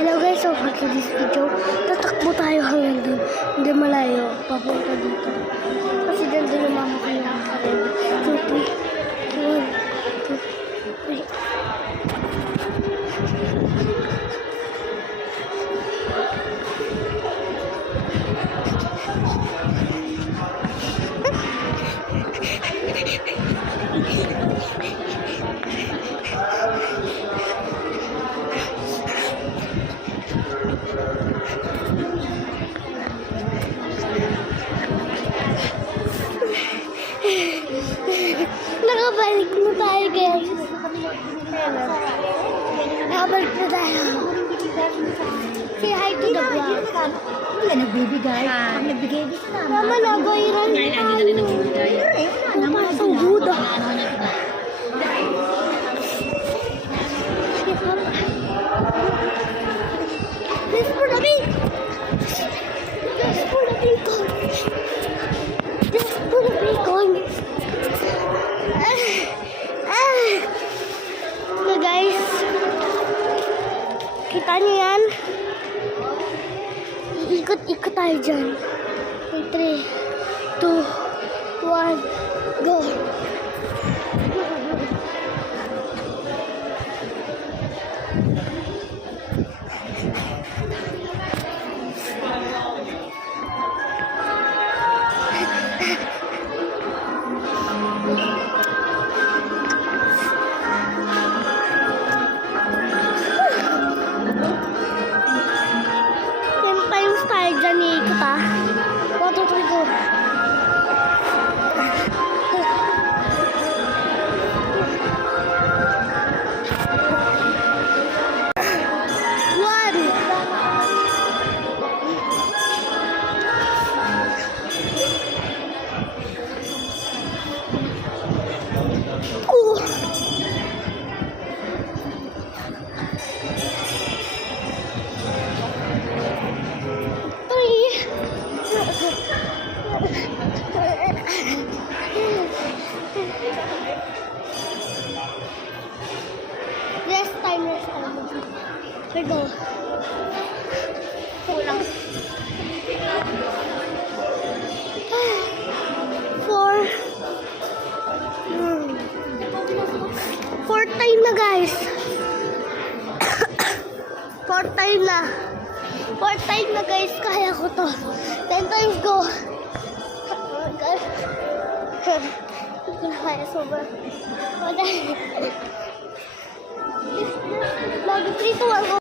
Hello guys, so for this video, tatakbo tayo hanggang dun. Hindi malayo, papunta dito. Kasi dun yung mama ko yung nakakarib. 2, 3. Nakabalik na tayo guys. Nakabalik na tayo. Say hi to the vlog. Wala nagbibigay. Pag nagbigay gusto na. Mama, nagayran na tayo. Napasang Buddha. This for the bacon. This for the bacon. This for the bacon. So guys, kita niyo yan? Iikot-ikot tayo dyan. 3, 2, 1, go! Dyan iikot ah. 1, 2, 3, go. Rest time. Here go. Kulang. 4 time na guys. 4 time na. 4 time na guys. Kaya ko to. 10 times go. Kaya sobrang. Lagi 3 to 1 go.